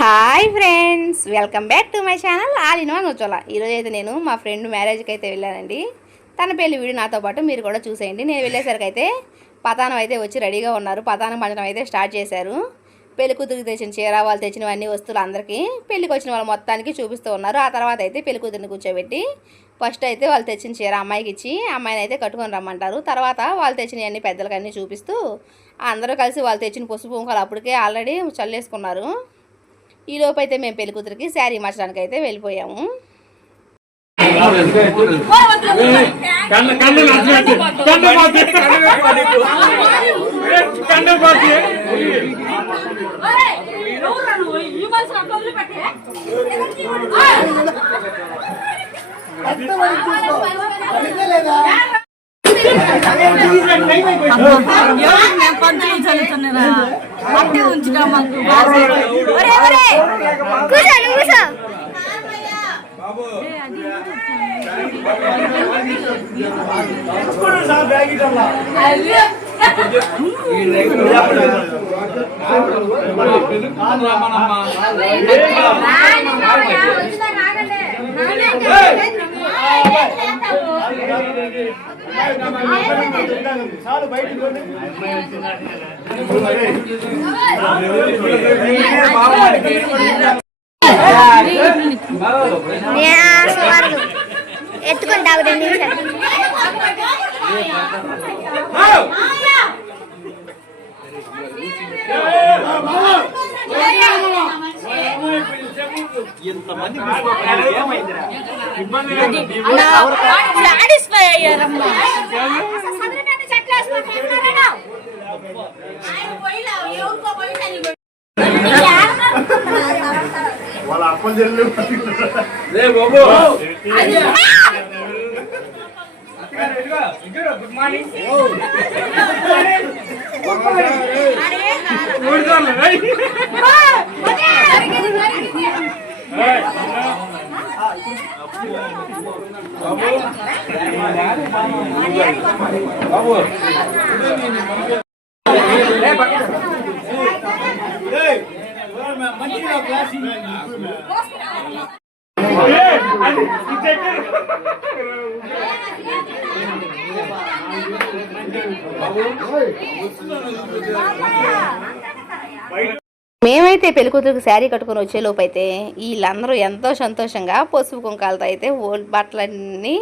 Hi friends, welcome back to my channel all in one Ujwala. ఈరోజు అయితే నేను మా ఫ్రెండ్ మ్యారేజ్కి అయితే వెళ్ళానండి. తన పెళ్లి వీడియో నాతో పాటు మీరు కూడా చూసేయండి. నేను వెళ్ళేసరికి అయితే పతానం అయితే వచ్చి రెడీగా ఉన్నారు. పతానం పంచడం అయితే స్టార్ట్ చేశారు. పెళ్లి కూతురికి తెచ్చిన చీర, వాళ్ళు తెచ్చినవన్నీ వస్తువులు అందరికీ పెళ్లికి వచ్చిన వాళ్ళు మొత్తానికి చూపిస్తూ ఉన్నారు. ఆ తర్వాత అయితే పెళ్లి కూతురిని కూర్చోబెట్టి ఫస్ట్ అయితే వాళ్ళు తెచ్చిన చీర అమ్మాయికి ఇచ్చి అమ్మాయిని అయితే కట్టుకొని రమ్మంటారు. తర్వాత వాళ్ళు తెచ్చినవన్నీ పెద్దలకి అన్నీ చూపిస్తూ అందరూ కలిసి వాళ్ళు తెచ్చిన పసుపు కుంకాలు అప్పటికే ఆల్రెడీ చల్లేసుకున్నారు. ఈ లోపు అయితే మేము పెళ్లి కూతురికి శారీ మార్చడానికి అయితే వెళ్ళిపోయాము. అంటే ఉంచుతాం ఎత్తుకుంటా 2 నిమిషాలు. సాటిస్ఫై అయ్యారమ్మా. వాళ్ళ అప్పలు చెల్లి గుడ్ మార్నింగ్. మేమైతే పెళ్లికూతురికి శారీ కట్టుకొని వచ్చేలోపు అయితే వీళ్ళందరూ ఎంతో సంతోషంగా పసుపు కుంకాలతో అయితే ఓల్డ్ బట్టలన్నీ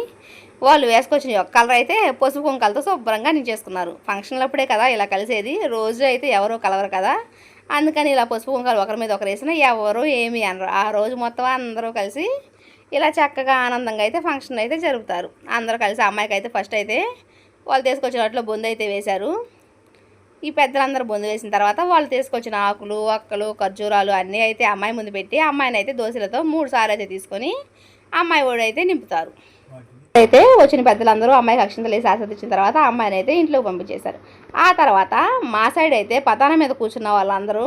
వాళ్ళు వేసుకొచ్చిన కలర్ అయితే పసుపు కుంకాలతో శుభ్రంగా నించేసుకున్నారు. ఫంక్షన్లు అప్పుడే కదా ఇలా కలిసేది, రోజు అయితే ఎవరో కలవరు కదా, అందుకని ఇలా పసుపు కుంకాలు ఒకరి మీద ఒకరు వేసినా ఎవరు ఏమి అనరు. ఆ రోజు మొత్తం అందరూ కలిసి ఇలా చక్కగా ఆనందంగా అయితే ఫంక్షన్ అయితే జరుపుతారు. అందరూ కలిసి అమ్మాయికి అయితే ఫస్ట్ అయితే వాళ్ళు తీసుకొచ్చిన వాటిలో బొందు అయితే వేశారు. ఈ పెద్దలందరూ బొందు వేసిన తర్వాత వాళ్ళు తీసుకొచ్చిన ఆకులు, ఒక్కలు, ఖర్జూరాలు అన్నీ అయితే అమ్మాయి ముందు పెట్టి అమ్మాయిని అయితే దోశలతో 3 సార్లు అయితే తీసుకొని అమ్మాయి ఓడి అయితే నింపుతారు. అయితే వచ్చిన పెద్దలందరూ అమ్మాయికి అక్షింతలు వేసి ఆశీర్వదించిన తర్వాత అమ్మాయిని అయితే ఇంట్లోకి పంపించేశారు. ఆ తర్వాత మా సైడ్ అయితే పతానం మీద కూర్చున్న వాళ్ళందరూ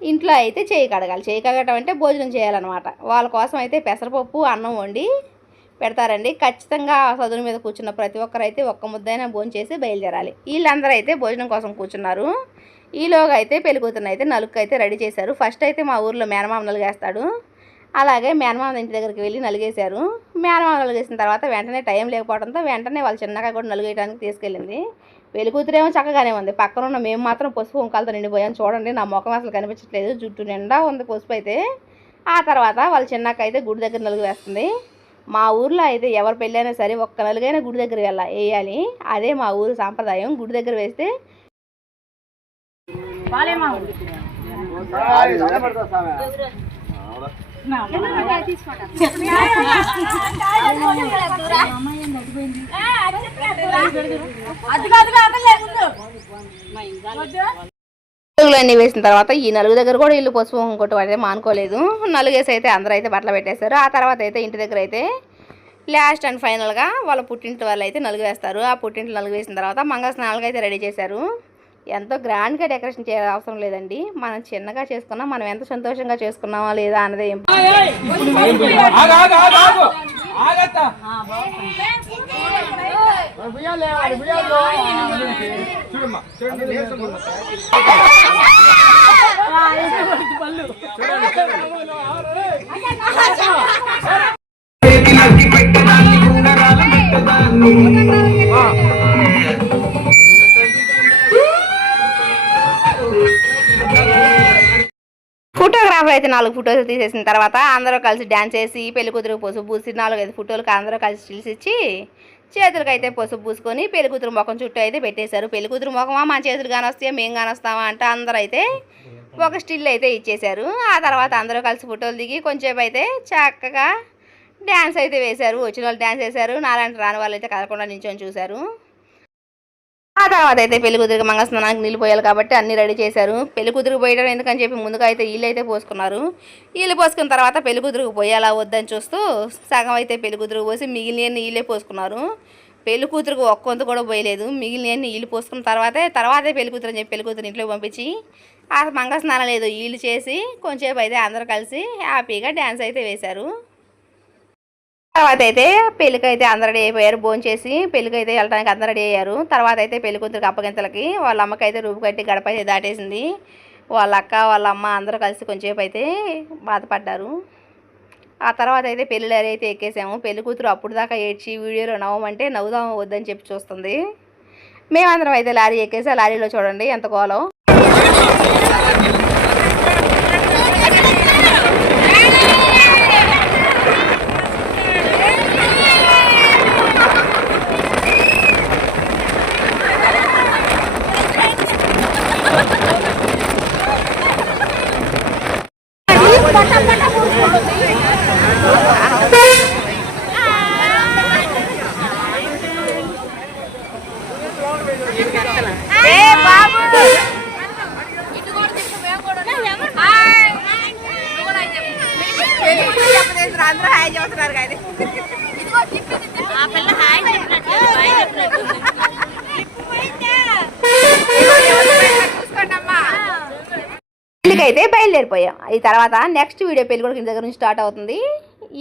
ఇంట్లో అయితే చేయి కడగాలి. చేయి కడగటం అంటే భోజనం చేయాలన్నమాట. వాళ్ళ కోసం అయితే పెసరపప్పు, అన్నం వండి పెడతారండి. ఖచ్చితంగా సదును మీద కూర్చున్న ప్రతి ఒక్కరైతే ఒక్క ముద్దైనా భోజనం చేసి బయలుదేరాలి. వీళ్ళందరూ అయితే భోజనం కోసం కూర్చున్నారు. ఈలోగా అయితే పెళ్లి కూతురుని అయితే నలుగుకి అయితే రెడీ చేశారు. ఫస్ట్ అయితే మా ఊర్లో మేనమామ నలుగేస్తాడు. అలాగే మేనమామ ఇంటి దగ్గరికి వెళ్ళి నలుగేశారు. మేనమామ నలుగేసిన తర్వాత వెంటనే టైం లేకపోవడంతో వెంటనే వాళ్ళు చిన్నగా కూడా నలుగేయడానికి తీసుకెళ్ళింది. పెళ్లి కూతురేమో చక్కగానే ఉంది. పక్కన ఉన్న మేము మాత్రం పసుపు కుంకాలతో నిండిపోయాం. చూడండి, నా ముఖం అసలు కనిపించట్లేదు, జుట్టు నిండా ఉంది పసుపు అయితే. ఆ తర్వాత వాళ్ళ చిన్నక్క అయితే గుడి దగ్గర నలుగు వేస్తుంది. మా ఊర్లో అయితే ఎవరు పెళ్ళైనా సరే ఒక్క నలుగైనా గుడి దగ్గర వేయాలి. అదే మా ఊరు సాంప్రదాయం. గుడి దగ్గర వేస్తే అన్నీ వేసిన తర్వాత ఈ నలుగు దగ్గర కూడా ఇల్లు పసుపు ఇంకోటి అయితే మానుకోలేదు. నలుగేసి అయితే అందరూ అయితే బట్టలు పెట్టేశారు. ఆ తర్వాత అయితే ఇంటి దగ్గర అయితే లాస్ట్ అండ్ ఫైనల్గా వాళ్ళ పుట్టింటి వాళ్ళు అయితే నలుగు వేస్తారు. ఆ పుట్టింటి నలుగు వేసిన తర్వాత మంగళ స్నానాలకు అయితే రెడీ చేశారు. ఎంతో గ్రాండ్గా డెకరేషన్ చేయాల్సిన అవసరం లేదండి. మనం చిన్నగా చేసుకున్నాం, మనం ఎంత సంతోషంగా చేసుకున్నామా లేదా అన్నదే. ఫోటోగ్రాఫర్ అయితే 4 ఫోటోలు తీసేసిన తర్వాత అందరూ కలిసి డ్యాన్స్ చేసి పెళ్లి కూతురు పసుపు పూసి 4-5 ఫోటోలకు అందరూ కలిసి స్టిల్స్ ఇచ్చి చేతులకి అయితే పసుపు పూసుకొని పెళ్లి కూతురు ముఖం చుట్టూ అయితే పెట్టేశారు. పెళ్లి కూతురు ముఖమా మా చేతులు కానొస్తాయా మేము కానొస్తామా అంటే అందరూ అయితే ఒక స్టిల్ అయితే ఇచ్చేశారు. ఆ తర్వాత అందరూ కలిసి ఫోటోలు దిగి కొంచెంసేపు అయితే చక్కగా డ్యాన్స్ అయితే వేశారు. వచ్చిన వాళ్ళు డ్యాన్స్ వేశారు, నాలాంటి రాని వాళ్ళు అయితే కదలకుండా నిల్చొని చూశారు. ఆ తర్వాత అయితే పెళ్లి కూతురికి మంగళస్నానానికి నీళ్ళు పోయాలి కాబట్టి అన్నీ రెడీ చేశారు. పెళ్లి కూతురికి పోయడం ఎందుకని చెప్పి ముందుగా అయితే వీళ్ళు అయితే పోసుకున్నారు. వీళ్ళు పోసుకున్న తర్వాత పెళ్లి కూతురికి పోయాలా వద్దని చూస్తూ సగం అయితే పెళ్లి కూతురికి పోసి మిగిలిన నీళ్ళే పోసుకున్నారు. పెళ్లి కూతురికి ఒక్కొంత కూడా పోయలేదు. మిగిలిన నీళ్ళు పోసుకున్న తర్వాతే పెళ్లి కూతురు అని చెప్పి పెళ్లి కూతురు ఇంట్లో పంపించి ఆ మంగళస్నానం లేదు వీళ్ళు చేసి కొంచెంసేపు అయితే అందరూ కలిసి హ్యాపీగా డ్యాన్స్ అయితే వేశారు. తర్వాత అయితే పెళ్ళికి అయితే అందరు రెడీ అయిపోయారు. భోజనం చేసి పెళ్ళికి అయితే వెళ్ళడానికి అందరు రెడీ అయ్యారు. తర్వాత అయితే పెళ్లి కూతురికి అప్పగింతలకి వాళ్ళ అమ్మకి అయితే రూపు కట్టి గడప అయితే దాటేసింది. వాళ్ళ అక్క వాళ్ళ అమ్మ అందరూ కలిసి కొంచెంసేపు అయితే బాధపడ్డారు. ఆ తర్వాత అయితే పెళ్లి లారీ అయితే ఎక్కేసాము. పెళ్లి కూతురు అప్పుడు దాకా ఏడ్చి వీడియోలో నవ్వమంటే నవ్వుదాం వద్దని చెప్పి చూస్తుంది. మేమందరం అయితే లారీ ఎక్కేసి ఆ లారీలో చూడండి ఎంత గోలం. అందరూ హాయ్ చెబుతున్నారు కానీ పెళ్ళికైతే బయలుదేరిపోయాం. ఈ తర్వాత నెక్స్ట్ వీడియో పెళ్లి కూడా ఇంటి దగ్గర నుంచి స్టార్ట్ అవుతుంది.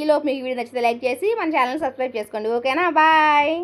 ఈలోపు మీకు వీడియో నచ్చితే లైక్ చేసి మన ఛానల్ సబ్స్క్రైబ్ చేసుకోండి. ఓకేనా? బాయ్.